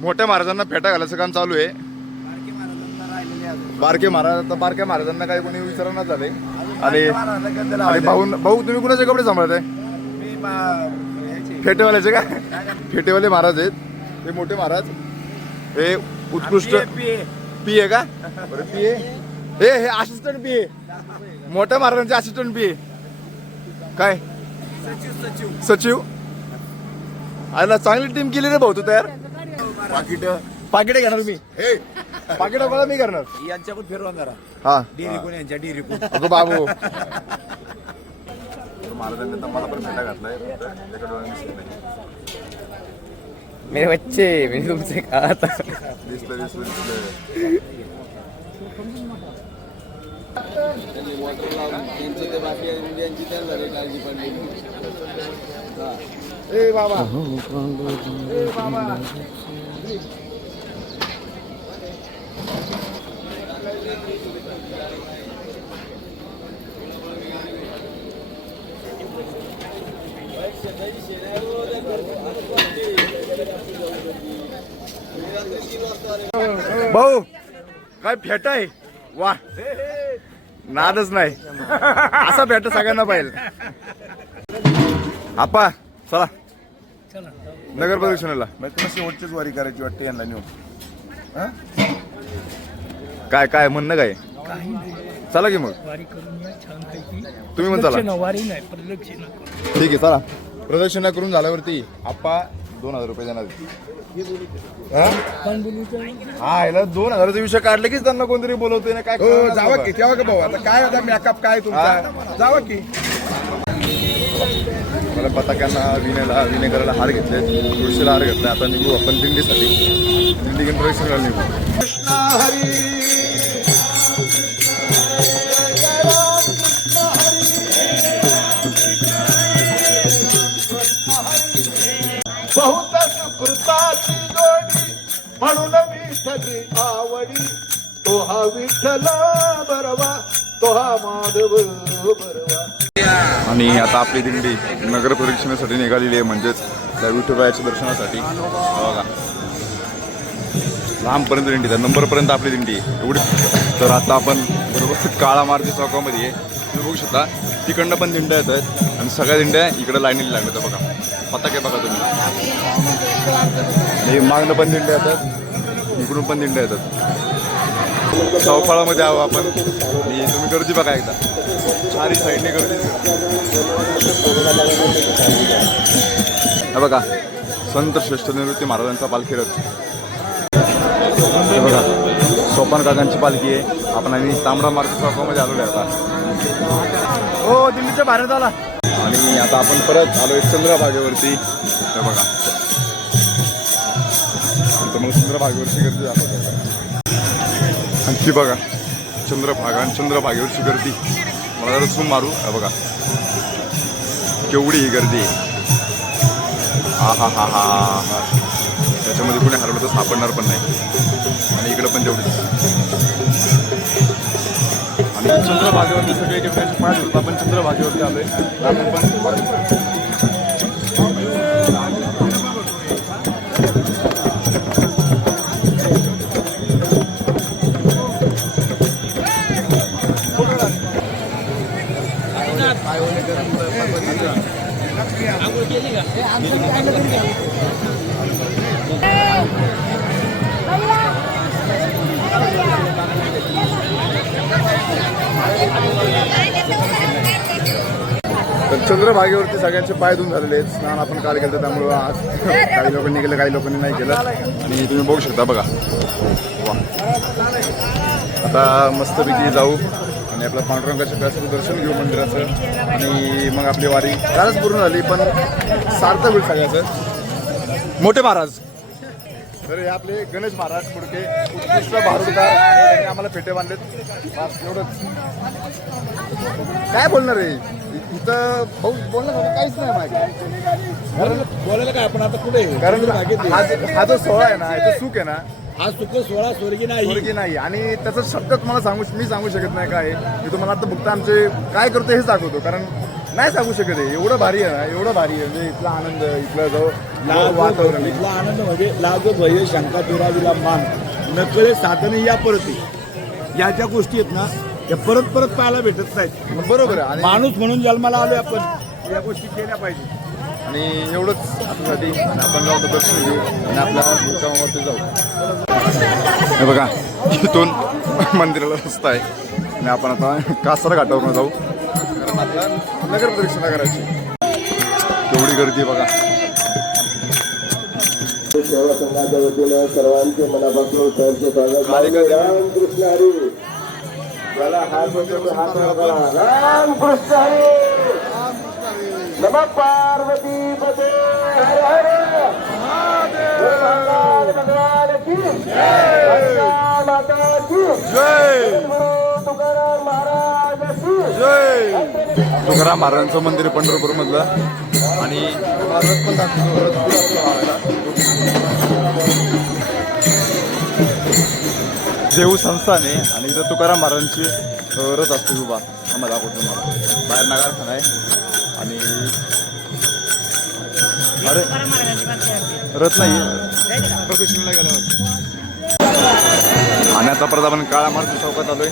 मोठ्या महाराजांना फेटा घालायचं काम चालू आहे. बारके महाराज तर बारक्या महाराजांना काही कोणी विचारणा झाले. आणि भाऊ तुम्ही कुणाचे कपडे सांभाळत आहे? फेटेवाल्याचे का? फेटेवाले महाराज आहेत ते मोठे महाराज. हे उत्कृष्ट पी आहे का? बरं पी आहे. हे असिस्टंट पी आहे, मोठ्या महाराजांचे असिस्टंट पी आहे. काय सचिव? आला चांगली टीम केली रे भाऊ तू तयार. पाकिट घेणार मी. पाकिट मला मी करणार. यांच्याकडून फिरवा जरा. हा डेरी कोण यांच्या डेरी कोण. अगो बाबू महाराजांनी तर मला पण फेटा घातलाय. मेरे बच्चे मैंने तुमसे कहा था. दिसलं. ए बाबा भाऊ काय फेट आहे. वा नादच नाही असा फेट सगळ्यांना पाहिजे. आपा चला नगर प्रदक्षिणेला. शेवटचीच वारी करायची वाटते यांना नेऊन. काय म्हणणं काय? चला की मग वारी करून या छानपैकी. तुम्ही पण चला. वारी नाही प्रदक्षिणा. ठीक आहे चला. प्रदक्षिणा करून झाल्यावरती आप्पा 2000 रुपये देणार. हा याला 2000चा विषय काढले की त्यांना कोणतरी बोलवतोय ना काय. जावा की तेव्हा का भाऊ आता काय आता मेकअप काय तुमचा. जावा की मला पताक्यांना विणे करायला हार घेतले, तुळशीला हार घेतला. आता निघू आपण दिंडीसाठी. दिंडी घेऊन प्रदक्षिणेला निघू. बहुत सुकृताची जोडी म्हणून विठ्ठली आवडी. तो हा विठ्ठल बरवा, तो हा माधव बरवा. आणि आता आपली दिंडी नगर प्रदक्षिणेसाठी निघालेली आहे, म्हणजेच त्या विठुरायाच्या दर्शनासाठी. बघा लांबपर्यंत दिंडी आहे, नंबरपर्यंत आपली दिंडी आहे एवढी. तर आता आपण बरोबर काळा मारुती चौकामध्ये आहे. तुम्ही बघू शकता तिकडनं पण दिंड्या येत आहेत आणि सगळ्या दिंड्या इकडे लाईनीला लागल्या. बघा पताके बघा तुम्ही. मागणं पण दिंड्या येतात, इकडून पण दिंड्या येतात. चौफाळामध्ये आहो आपण. आणि तुम्ही गर्दी बघा एकदा, चारी साईडने गर्दी. हे बघा संत श्रेष्ठ निवृत्ती महाराजांचा पालखी रथ. हे बघा सोपान काकांची पालखी आहे. आपण आणि तांबडा मार्ग चौकामध्ये आलेलो आहे आता. हो दिल्लीच्या बाहेर आला. आणि आता आपण परत आलोय चंद्रभागेवरती. हे बघा मग चंद्रभागेवरची गर्दी दाखवतो. आणि ती बघा चंद्रभागा आणि चंद्रभागेवरची गर्दी. मला जरा झूम मारू. हे बघा केवढी ही गर्दी आहे. हा हा हा हा हा. त्याच्यामध्ये कुणी हरवलं तर सापडणार पण नाही. आणि इकडं पण तेवढीच. आणि चंद्रभागेवरती सगळे टेकड्याचे पाय धुत आपण चंद्रभागेवरती आलोय. आपण पण तर चंद्रभागेवरती सगळ्यांचे पाय धुवून झालेले आहेत. स्नान आपण काल केलं त्यामुळं आज काही लोकांनी केलं, काही लोकांनी नाही केलं. आणि तुम्ही बघू शकता बघा. वा आता मस्तपैकी जाऊ आणि आपल्या पांडुरंगाच्या कळसाचं दर्शन घेऊ मंदिराचं. आणि मग आपली वारी कालच पूर्ण झाली पण सार्थक होईल सगळ्याचं. मोठे महाराज तर हे आपले गणेश महाराज पुढके उत्कृष्ट भारूडकार त्यांनी आम्हाला फेटे बांधलेत. बस एवढंच. काय बोलणार आहे इथं भाऊ. बोलणं काहीच नाही माहिती. बोलायला काय आपण आता कुठे. कारण हा जो सोहळा आहे ना इथं सुख आहे ना. हा सुख सोहळा स्वर्गी नाही. आणि त्याचा शब्द तुम्हाला मी सांगू शकत नाही काय. मी तुम्हाला आता फक्त आमचे काय करतो हेच दाखवतो. कारण नाही सांगू शकत आहे. एवढं भारी आहे ना, एवढं भारी आहे म्हणजे इथला आनंद, इथलं जो वातावरण आहे. इथला आनंद म्हणजे लाजो भय शंका दुरावीला मान नकळे साधने या परती या ज्या गोष्टी आहेत ना त्या परत परत पाहायला भेटत नाहीत. बरोबर आहे. आणि माणूस म्हणून जन्माला आलोय आपण, या गोष्टी केल्या पाहिजे. आणि एवढंच आपल्यासाठी आपण जाऊ दर्शन घेऊ आणि आपल्या मुक्कामावरती जाऊ. हे बघा इथून मंदिराला रस्ता आहे आणि आपण आता कासारा घाटावरून जाऊ, कारण आपला नगर प्रदक्षिणा करायची. तेवढी गर्दी बघा. सेवा संघाच्या वतीनं सर्वांचे मनापासून सहर्ष स्वागत. रामकृष्ण हरी. चला हात बसवतो, हात करा. रामकृष्ण हरी. नमः पार्वती पते हर हर भगवान की जय. माता की जय. तुकाराम महाराज की जय. तुकाराम महाराजांचं मंदिर आहे पंढरपूर मधलं. आणि रथ पण दाखवतो, रथ पुढे आपला वाढायला. देऊ संस्थान आहे आणि इथं तुकाराम महाराजांची रथ असते उभा. आम्हाला दाखवतो तुम्हाला. बाहेर नगारखाना आहे आणि अरे रथ नाही प्रोफेशनलला गेल्यावर. आणि आता परत आपण काळा मारुती चौकात आलोय.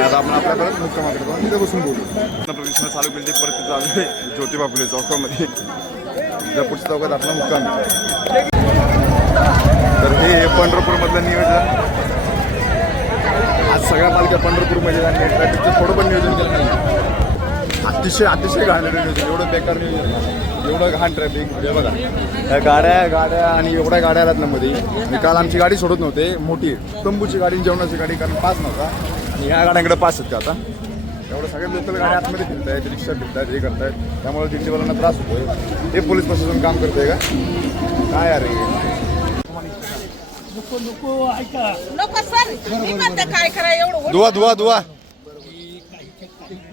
आता आपण आपल्याकडे मुक्कामाकडे जाऊन तिथे बसून बोलू. प्रदक्षिणा चालू केली ते परत तिथं आलोय ज्योतिबा फुले चौकामध्ये. त्या पुढच्या चौकात आपला मुक्काम आहे. तर हे पंढरपूरमधलं नियोजन. आज सगळ्या पालख्या पंढरपूरमध्ये आणि ट्रॅफिकचं थोडं पण नियोजन केलं नाही. अतिशय घाणेरडं नियोजन, एवढं बेकार नियोजन, एवढं घाण ट्रॅफिक. हे बघा या गाड्या आणि एवढ्या गाड्या आल्यात ना मध्ये. आणि काल आमची गाडी सोडत नव्हते, मोठी तंबूची गाडी, जेवणाची गाडी, कारण पास नव्हता. आणि ह्या गाड्यांकडे पास आहेत का आता. एवढं सगळ्या लोकल गाड्या आतमध्ये फिरत आहेत, रिक्षा फिरत आहेत, हे करतायत. त्यामुळे दिंडीवाल्यांना त्रास होतोय. हे पोलीस प्रशासन काम करतंय का काय अरे. नको ऐका. नको सर, मी म्हणते काय करा एवढं. दुवा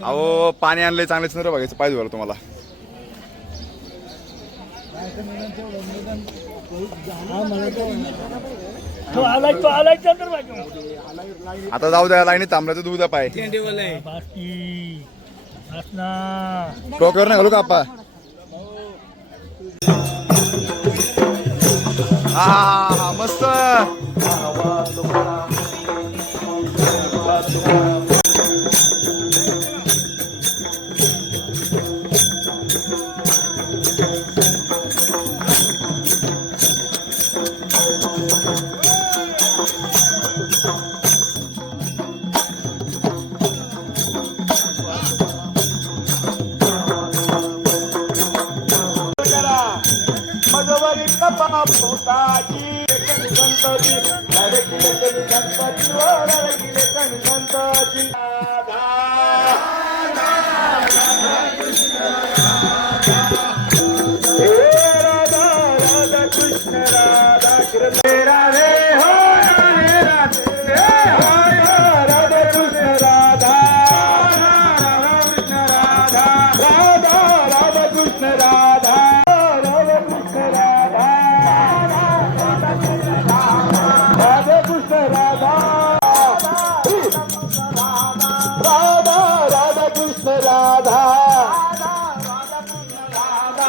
अहो पाणी आणलंय चांगलेच नर बघायचं पाहिजे बरं तुम्हाला. तो आलाय चंद्रबाजू. आता जाऊ द्या, लाईनीत थांबलं तर दूध पाय बाकी असना टोक्यावर नाही घालू का आपा. हा मस्त.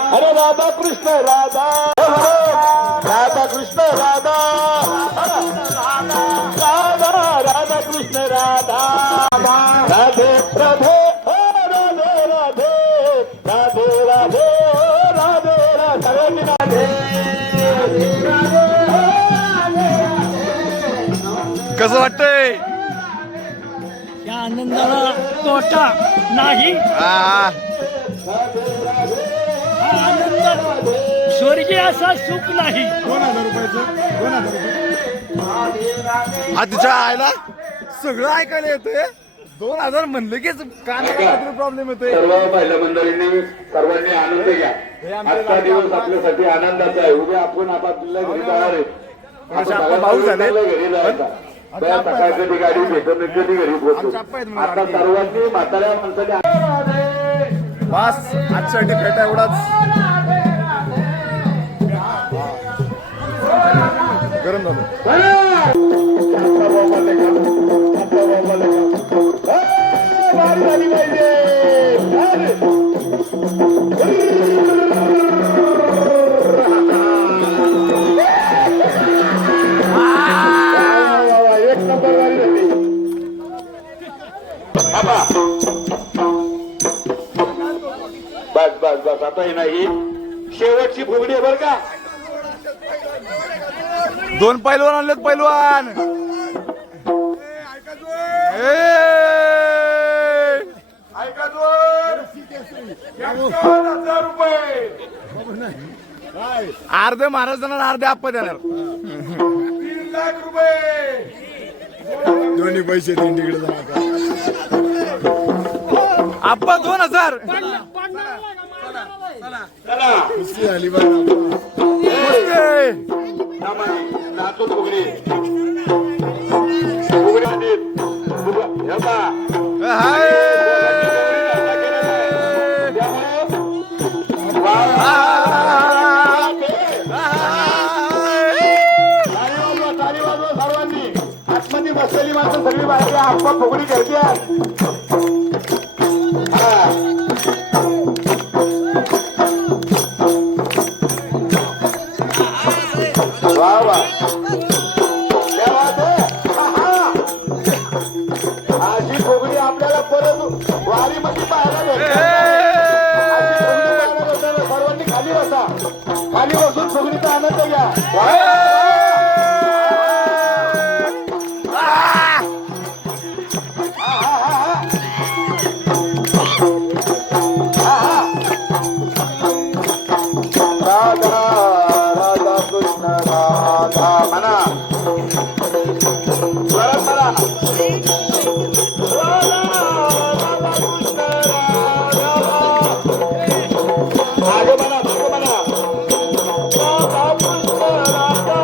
अरे राधा कृष्ण राधा, राधा कृष्ण राधा, राधा राधा कृष्ण राधा, राधे राधे राधे राधे राधे राधे राधे राधे राधे. कसं वाटतंय. या आनंदाला तोटा नाही. हा आनंद स्वर्गीय असा सुख नाही. 2000 रुपयाचं 2000 रुपये. आजच्या आयला सगळं ऐकायला येतंय. 2000 म्हणलं की कानाला प्रॉब्लेम येतोय. सर्व महिला मंडळींनी सर्वांनी आनंद घ्या. आजचा दिवस आपल्यासाठी आनंदाचा आहे. उद्या आपण आपापल्या घरी जाणार आहे. भाऊ झाले घरी जायचा. सकाळ कधी गाडी भेटून कधी घरी पोहोचू. आता सर्वांनी म्हाताऱ्या माणसाने बस आजसाठी भेटा एवढाच. गरम झालं. झाली पाहिजे. थांबा. बस बस बस आता हे नाही शेवटची फुगडी आहे बरं का. दोन पैलवान आणलेत पैलवान. ऐका दोन 51,000 रुपये. अर्धे महाराज देणार अर्धे आप्पा देणार. 3 लाख रुपये. दोन्ही पैसे दिंडीकडे जाणार. आप्पा 2,000. चला कुस्ती झाली बरं. नाचून फुगडी फुगडी आणीत. हे पहा. ताली वाजवा सर्वांनी. आतमध्ये बसलेली माणसं सगळी बाहेर या. आप्पा फुगडी खेळते. वा वा क्या बात आहे. अशी फुगडी आपल्याला परत वारीमध्ये पाहायला भेटते. अशी फुगडी पाहायला भेटणार. सर्वांनी खाली बसा. खाली बसून फुगडीचा आनंद घ्या. राधा राधा कृष्ण राधा म्हणा. परत म्हणा. मागे म्हणा. मागे म्हणा. राधा कृष्ण राधा.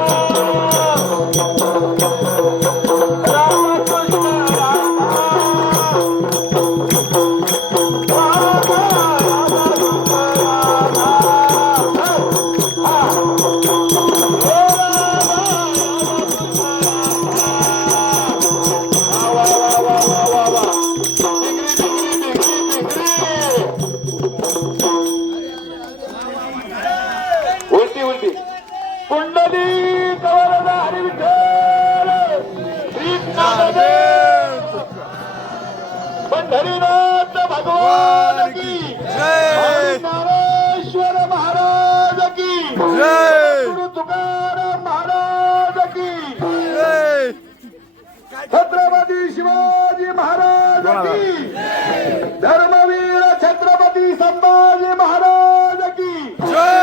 राधा कृष्ण उलटी उलटी. कुंडली कवरदा हरी विठ्ठल श्री ज्ञानदेव पंढरीनाथ भगवान की जय. ज्ञानेश्वर महाराज की जय. गुरु तुकाराम महाराज की जय. छत्रपती शिवाजी महाराज की. धर्मवीर छत्रपती संभाजी महाराज की जय.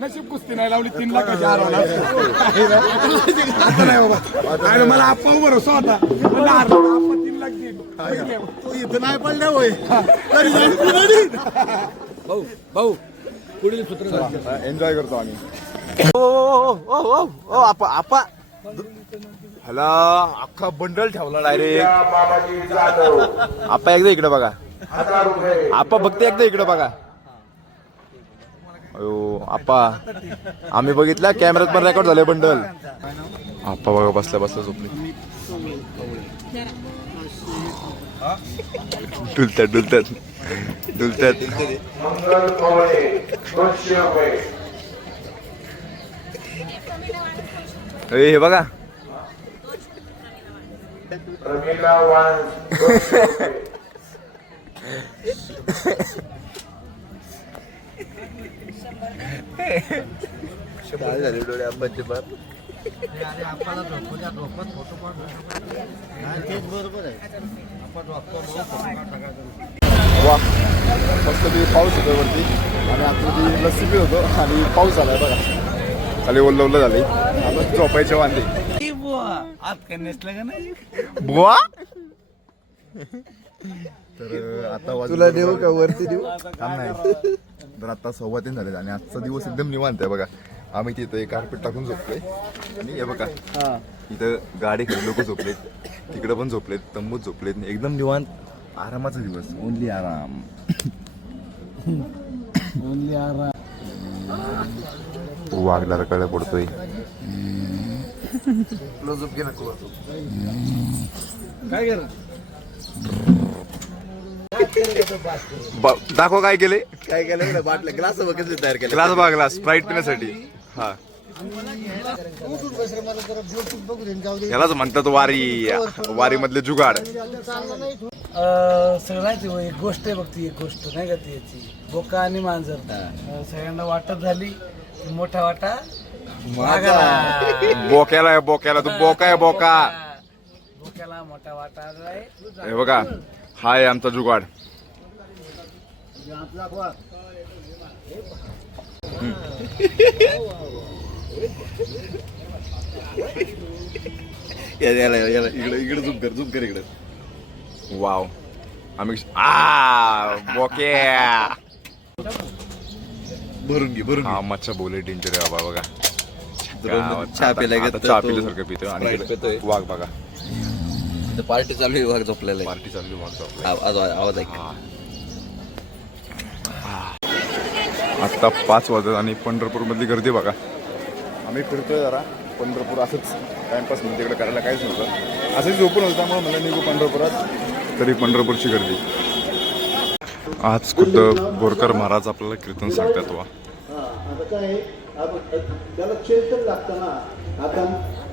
नशीब कुस्ती नाही लावली 3 लाखाची हरवला. आता नाही बाबा. आणि मला आप्पा भरोसा होता. म्हणलं आप्पा 3 लाख देईल. तू इथं नाही पडल्या होय. तरी जाईल. भाऊ भाऊ पुढील सूत्र एन्जॉय करतो आम्ही. ओ आप्पा आप्पा. ह्याला अख्खा बंडल ठेवला डायरेक्ट. बाबाजी जाधव आप्पा एकदा इकडे बघा. 1000 रुपये. आप्पा बघते एकदा इकडे बघा. अयो आप्पा आम्ही बघितला कॅमेऱ्यात पण रेकॉर्ड झाले बंडल. आप्पा बघा बसल्या बसल्या झोपले. डुलतात डुलतात डुलतात. मंगल कोवळे 200 रुपये. हे बघा. रमीला वाण 200 रुपये. झाले डोळे आप्पाचे बाप. वा मस्त पाऊस होतो वरती आणि आतमध्ये लस्सी पीत होतो आणि पाऊस झालाय बघा. खाली ओल्ल ओल्ल झाले. आपण झोपायचे वांदे. बुवा तर आता तुला देऊ का वरती देऊ काम नाही. तर आता 3:15 झाले आणि आजचा दिवस एकदम निवांत आहे बघा. आम्ही तिथे कार्पेट टाकून झोपलोय आणि हे बघा इथं गाडी खाली लोक झोपलेत. तिकडे पण झोपलेत. तंबूत झोपलेत. एकदम निवांत आरामाचा दिवस. ओनली आराम. ओनली आराम. वागला कळलं पडतोय. काय कर दाखव काय केले. काय केलं बाटल्या ग्लास वगैरे तयार केले. ग्लास बघा ग्लास स्प्राईट पिण्यासाठी. हा यालाच म्हणतात वारी, वारी मधले जुगाड. सगळं नाही ते एक गोष्ट आहे बघ ती, एक गोष्ट नाही का ती याची बोका आणि मांजर. सगळ्यांना वाटत झाली मोठा वाटा बोक्याला बोक्याला तू बोका आहे बोका. बोक्याला मोठा वाटा आलाय. हे बघा हा आहे आमचा जुगाड. इकडे झुम कर इकडे. वाव आम्ही बोक्या भरून हा मच्छा बोले डेंजर आहे बाबा. बघा चहा प्यायला आता चहा पिल्यासारखं पितो आणि इकडे वाघ बघा. पार्टी चालू आहे वाघ झोपलेला आहे. पार्टी चालली वाघ झोपलाय. आवाज ऐक. आत्ता 5 वाजत आणि पंढरपूर मधली गर्दी बघा. आम्ही फिरतोय जरा पंढरपूर असंच टाइमपास म्हणजे तिकडे करायला काहीच नव्हतं. असंच झोपून होतं त्यामुळे मला निघू पंढरपुरात. तरी पंढरपूरची गर्दी. आज खुद्द बोरकर महाराज आपल्याला कीर्तन सांगतात. वा आता काय त्याला चेतन लागतं ना. आता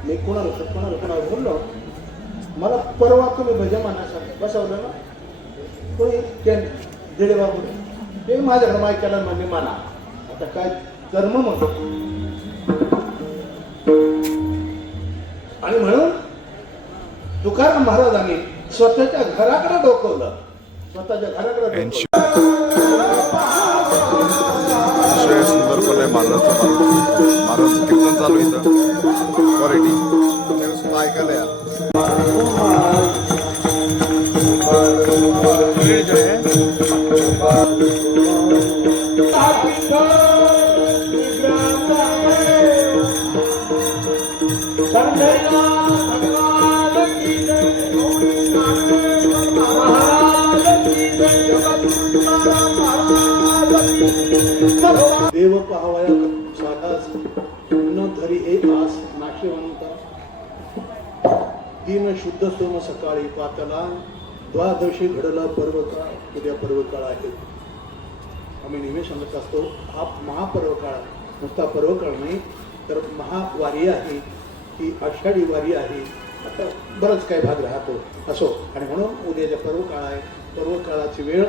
मी कोणाला बोललो मला परवा तुम्ही भजमानासाठी बसवलं ना कोणी दिडे बाबू ते माझ्याकडे मायकाला म्हणजे माना. आता काय कर्म म्हणतो आणि म्हणून तुकाराम महाराजांनी स्वतःच्या घराकडे डोकवलं. स्वतःच्या घराकडे अतिशय सुंदरपणे महाराजांचं महाराजांचं कीर्तन चालू इथं. क्वालिटी सुद्धा ऐकायला या. देव पाहावया साधास न धरी हे आस नाशिवंत. दिन शुद्ध सोम सकाळी पातला द्वादशी घडला पर्वकाळ. उद्या पर्वकाळ आहे. आम्ही नेहमी सांगत असतो हा महापर्वकाळ नुसता पर्वकाळ नाही तर महावारी आहे. ही आषाढी वारी आहे. आता बरंच काही भाग राहतो असो. आणि म्हणून उद्याच्या पर्वकाळ आहे. पर्वकाळाची वेळ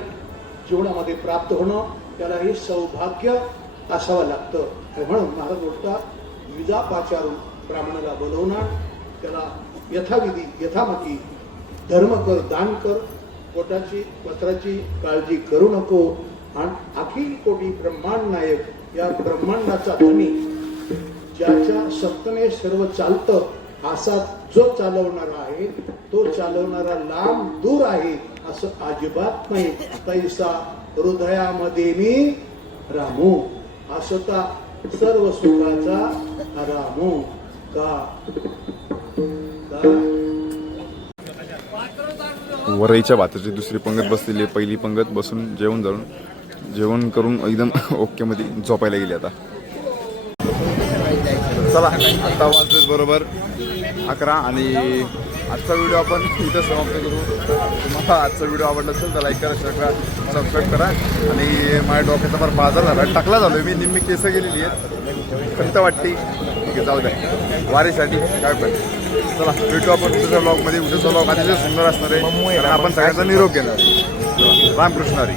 जीवनामध्ये प्राप्त होणं त्यालाही सौभाग्य असावं लागतं. आणि म्हणून महाराज बोलता विजा पाचारून ब्राह्मणाला बोलवणार. त्याला यथाविधी यथामती धर्म कर, दान कर. पोटाची वस्त्राची काळजी करू नको. आणि अखिल कोटी ब्रह्मांड नायक या ब्रह्मांडाचा धनी ज्याच्या सत्तेने सर्व चालतं असा जो चालवणारा आहे तो चालवणारा लांब दूर आहे असं अजिबात नाही. तैसा हृदयामध्ये मी रामू असता सर्व सुखाचा रामू का. वरईच्या भाताची दुसरी पंगत बसलेली आहे. पहिली पंगत बसून जेवण करून एकदम ओके मध्ये झोपायला गेली. आता चला आता वाजलेत बरोबर 11 आणि आजचा व्हिडिओ आपण इथं समाप्त करू. तुम्हाला आजचा व्हिडिओ आवडला असेल तर लाईक करा, शेअर करा, सबस्क्राईब करा. आणि माझ्या डोक्याचा फार बाजार झाला टाकला झालो मी. निम्मी केस गेलेली आहेत. खंत वाटते ठीक आहे जाऊ द्या वारीसाठी काय पण. चला भेटू आपण दुसऱ्या ब्लॉगमध्ये. उद्याचा ब्लॉग अतिशय सुंदर असणार आहे. कारण आपण सगळ्यांचा निरोप घेणार. रामकृष्ण हरी.